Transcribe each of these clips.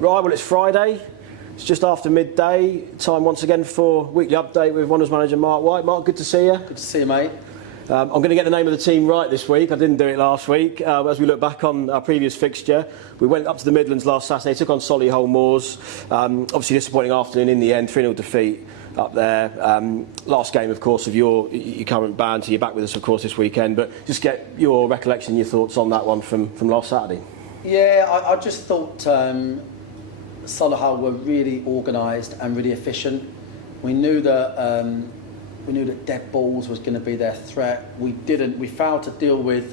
Right, well, it's Friday. It's just after midday. Time once again for weekly update with Wanderers manager Marc White. Marc, good to see you. Good to see you, mate. I'm going to get the name of the team right this week. I didn't do it last week. As we look back on our previous fixture, we went up to the Midlands last Saturday, took on Solihull Moors. Obviously disappointing afternoon in the end, 3-0 defeat up there. Last game, of course, of your current band, so you're back with us, of course, this weekend. But just get your recollection, your thoughts on that one from last Saturday. Yeah, I just thought Solihull were really organised and really efficient. We knew that dead balls was going to be their threat. We failed to deal with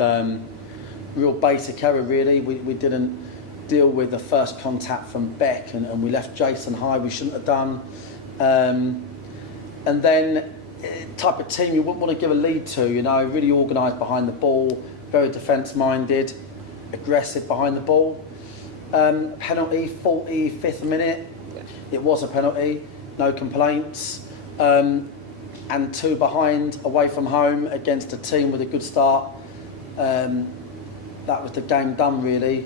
real basic error, really. We didn't deal with the first contact from Beck, and we left Jason high. We shouldn't have done. And then type of team you wouldn't want to give a lead to, really organised behind the ball, very defence-minded, aggressive behind the ball. Penalty, 45th minute. It was a penalty, no complaints. And 2 behind, away from home, against a team with a good start. That was the game done, really.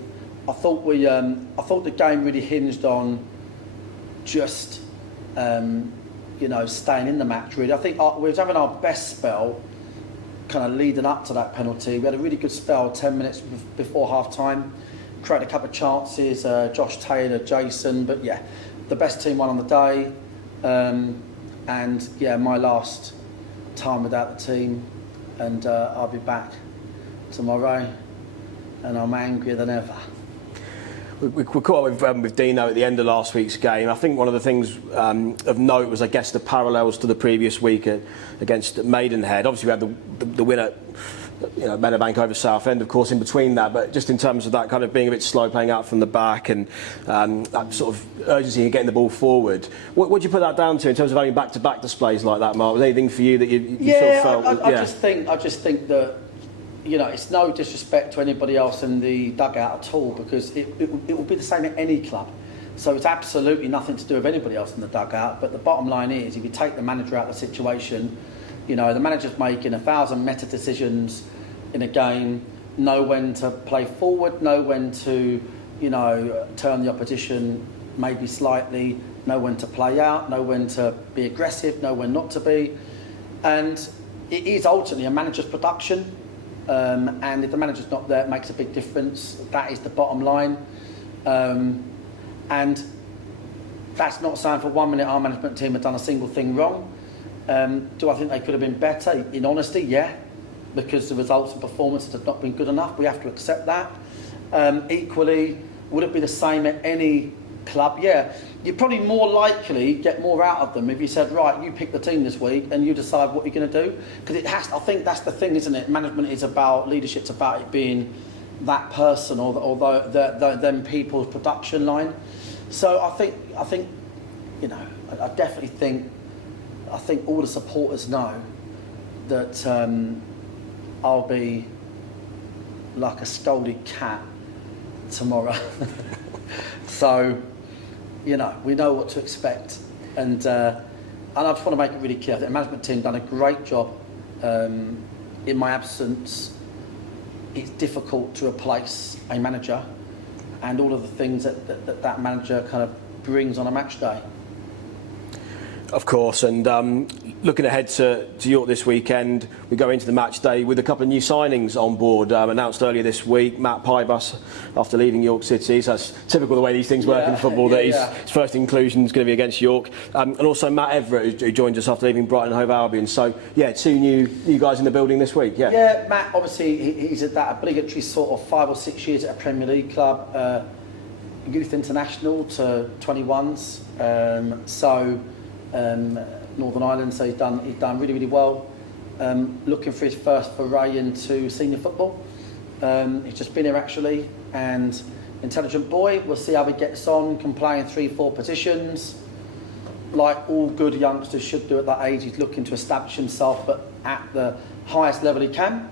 I thought the game really hinged on just staying in the match, really. I think we was having our best spell kind of leading up to that penalty. We had a really good spell 10 minutes before half-time. Created a couple of chances, Josh Taylor, Jason, but yeah, the best team won on the day. And yeah, my last time without the team, and I'll be back tomorrow, and I'm angrier than ever. We caught up with Dino at the end of last week's game. I think one of the things of note was, I guess, the parallels to the previous week against Maidenhead. Obviously, we had the win at Meadowbank over Southend, of course, in between that. But just in terms of that kind of being a bit slow, playing out from the back, and that sort of urgency in getting the ball forward. What do you put that down to in terms of having back-to-back displays like that, Marc? Was there anything for you that you sort of felt? I just think that. It's no disrespect to anybody else in the dugout at all, because it will be the same at any club. So it's absolutely nothing to do with anybody else in the dugout. But the bottom line is, if you take the manager out of the situation, the manager's making 1,000 meta decisions in a game, know when to play forward, know when to, turn the opposition maybe slightly, know when to play out, know when to be aggressive, know when not to be. And it is ultimately a manager's production. And if the manager's not there, it makes a big difference. That is the bottom line. And that's not saying for 1 minute our management team have done a single thing wrong. Do I think they could have been better? In honesty, yeah, because the results and performances have not been good enough. We have to accept that. Equally, would it be the same at any club? Yeah. You'd probably more likely get more out of them if you said, right, you pick the team this week and you decide what you're going to do. Because I think that's the thing, isn't it? Management is about, leadership's about it being that person or them people's production line. So I think I definitely think all the supporters know that I'll be like a scolded cat tomorrow. So, we know what to expect, and I just want to make it really clear that the management team done a great job in my absence. It's difficult to replace a manager and all of the things that manager kind of brings on a match day. Of course, and looking ahead to York this weekend, we go into the match day with a couple of new signings on board, announced earlier this week. Matt Pybus, after leaving York City, so that's typical the way these things work in football, that his first inclusion is going to be against York. And also Matt Everett, who joined us after leaving Brighton Hove Albion. So, yeah, 2 new guys in the building this week, Yeah, Matt, obviously, he's at that obligatory sort of 5 or 6 years at a Premier League club, youth international to 21s. Northern Ireland, so he's done really, really well. Looking for his first foray into senior football. He's just been here actually, and intelligent boy. We'll see how he gets on. Can play in 3-4 positions, like all good youngsters should do at that age. He's looking to establish himself, but at the highest level he can.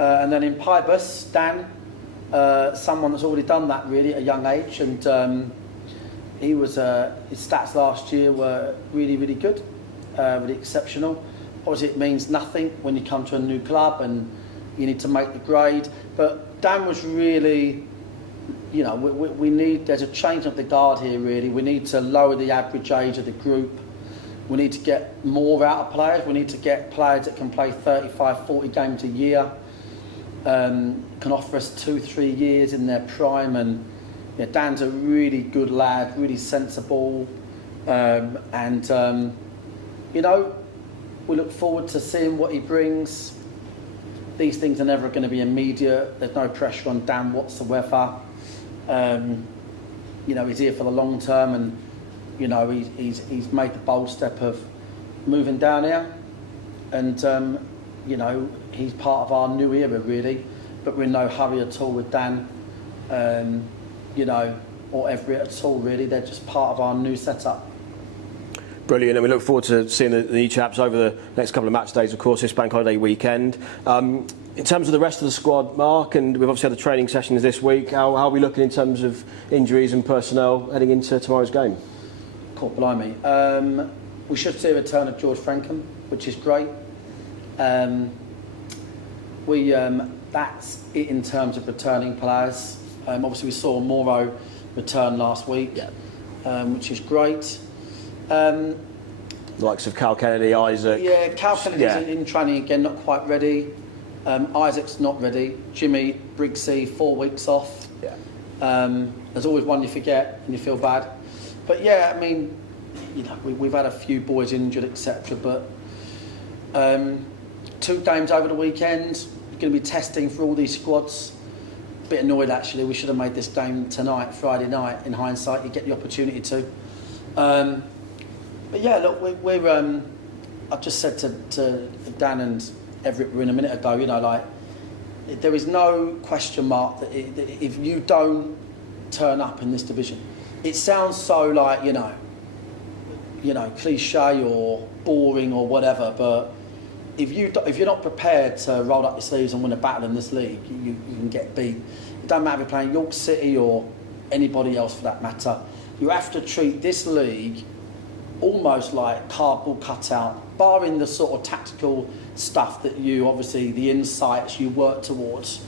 And then in Pybus, Dan, someone that's already done that really at a young age, and he was his stats last year were really, really good, really exceptional. Obviously, it means nothing when you come to a new club and you need to make the grade. But Dan was really, we need, there's a change of the guard here really. We need to lower the average age of the group. We need to get more out of players. We need to get players that can play 35, 40 games a year, can offer us 2-3 years in their prime. And Dan's a really good lad, really sensible, we look forward to seeing what he brings. These things are never going to be immediate. There's no pressure on Dan whatsoever. He's here for the long term, and he's made the bold step of moving down here, and he's part of our new era really. But we're in no hurry at all with Dan, or Everett at all really. They're just part of our new setup. Brilliant, and we look forward to seeing the new chaps over the next couple of match days, of course, this bank holiday weekend. In terms of the rest of the squad, Mark, and we've obviously had the training sessions this week, how are we looking in terms of injuries and personnel heading into tomorrow's game? God blimey. We should see a return of George Frankham, which is great. That's it in terms of returning players. Obviously we saw Morrow return last week, which is great. The likes of Cal Kennedy, Isaac. Yeah, Cal Kennedy's in training again, not quite ready. Isaac's not ready. Jimmy, Briggsy, 4 weeks off. There's always one you forget and you feel bad. But yeah, I mean, we've had a few boys injured, etc. But 2 games over the weekend. You're going to be testing for all these squads. A bit annoyed actually. We should have made this game tonight, Friday night. In hindsight, you get the opportunity to. But yeah, look, we're. I've just said to Dan and Everett a minute ago. There is no question mark that if you don't turn up in this division, it sounds so cliche or boring or whatever. But if you're not prepared to roll up your sleeves and win a battle in this league, you can get beat. It doesn't matter if you're playing York City or anybody else for that matter. You have to treat this league almost like cardboard cutout, barring the sort of tactical stuff that the insights you work towards.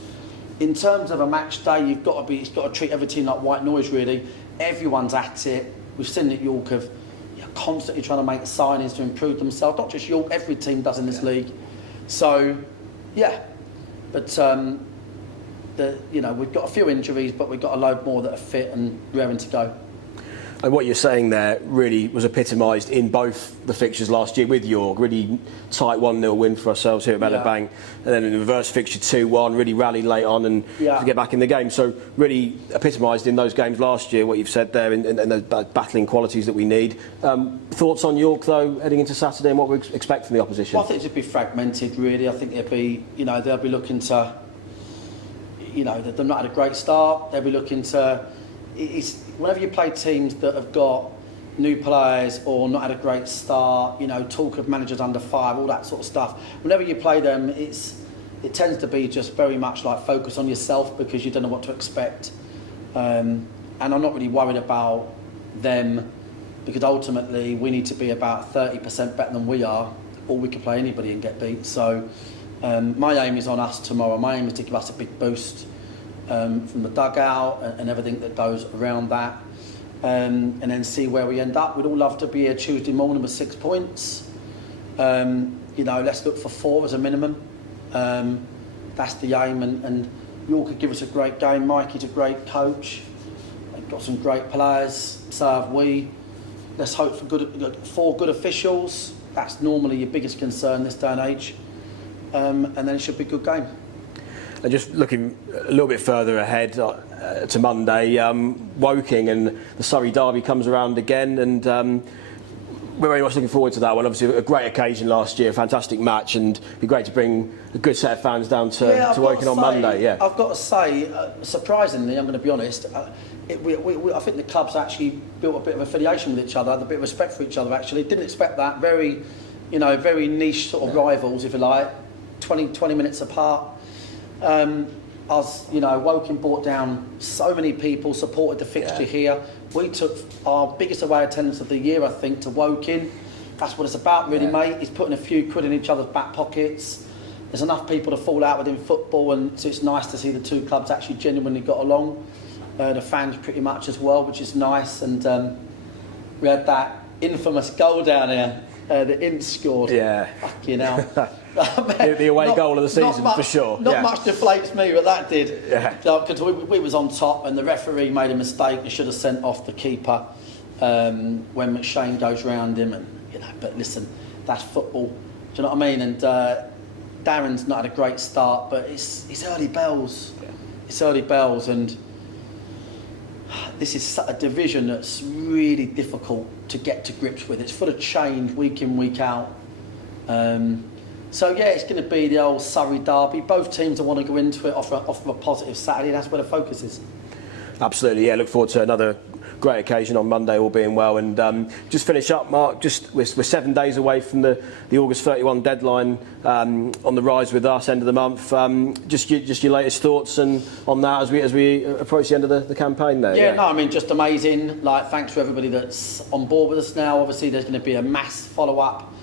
In terms of a match day, it's got to treat every team like white noise really. Everyone's at it. We've seen that York have constantly trying to make signings to improve themselves. Not just York, every team does in this league. So, yeah. But we've got a few injuries, but we've got a load more that are fit and raring to go. And what you're saying there really was epitomised in both the fixtures last year with York. Really tight 1-0 win for ourselves here at Meadowbank. And then in the reverse fixture 2-1, really rallied late on and to get back in the game. So really epitomised in those games last year what you've said there and the battling qualities that we need. Thoughts on York though, heading into Saturday and what we expect from the opposition? Well, I think it'll be fragmented really. I think they'll be looking to, they've not had a great start. They'll be looking to, whenever you play teams that have got new players or not had a great start, talk of managers under fire, all that sort of stuff. Whenever you play them, it tends to be just very much like focus on yourself because you don't know what to expect. And I'm not really worried about them because ultimately we need to be about 30% better than we are, or we could play anybody and get beat. So my aim is on us tomorrow. My aim is to give us a big boost. From the dugout and everything that goes around that, and then see where we end up. We'd all love to be here Tuesday morning with 6 points. Let's look for 4 as a minimum. That's the aim, and York could give us a great game. Mikey's a great coach. They've got some great players. So have we. Let's hope for 4 good officials. That's normally your biggest concern this day and age. And then it should be a good game. And just looking a little bit further ahead to Monday, Woking and the Surrey derby comes around again, and we're very much looking forward to that one. Obviously, a great occasion last year, fantastic match, and it'd be great to bring a good set of fans down to Woking on Monday. Yeah, I've got to say, surprisingly, I'm going to be honest. I think the clubs actually built a bit of affiliation with each other, a bit of respect for each other. Actually, didn't expect that. Very niche sort of rivals, if you like, 20 minutes apart. Woking brought down so many people, supported the fixture here. We took our biggest away attendance of the year, I think, to Woking. That's what it's about, really, mate. It's putting a few quid in each other's back pockets. There's enough people to fall out within football, and so it's nice to see the two clubs actually genuinely got along. the fans pretty much as well, which is nice. And we had that infamous goal down here. The Ince scored. Yeah. Fucking hell. The away goal of the season, much, for sure. Not much deflates me, but that did. Yeah. Because we was on top, and the referee made a mistake and should have sent off the keeper when McShane goes round him. And but listen, that's football. Do you know what I mean? And Darren's not had a great start, but it's early bells. Yeah. It's early bells, and this is a division that's really difficult to get to grips with. It's full of change week in, week out. So yeah, it's going to be the old Surrey derby. Both teams want to go into it off of a positive Saturday. That's where the focus is. Absolutely, yeah. Look forward to another great occasion on Monday, all being well. And just finish up, Mark. We're 7 days away from the August 31 deadline on the rise with us, end of the month. Just your latest thoughts and on that as we approach the end of the campaign there. Yeah, no, I mean, just amazing. Like, thanks to everybody that's on board with us now. Obviously, there's going to be a mass follow-up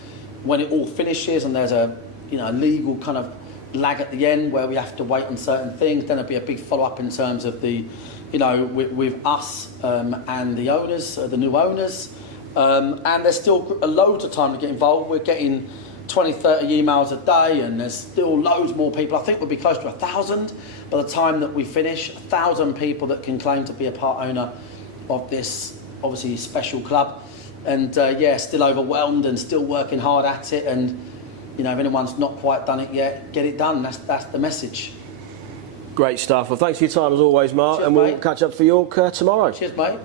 when it all finishes, and there's a legal kind of lag at the end where we have to wait on certain things. Then there'll be a big follow-up in terms of the with us and the owners, the new owners. And there's still loads of time to get involved. We're getting 20, 30 emails a day, and there's still loads more people. I think we'll be close to 1,000 by the time that we finish. 1,000 people that can claim to be a part owner of this, obviously, special club. And still overwhelmed and still working hard at it. And, if anyone's not quite done it yet, get it done. That's the message. Great stuff. Well, thanks for your time as always, Mark. Cheers, and we'll mate. catch up for York tomorrow. Cheers, mate.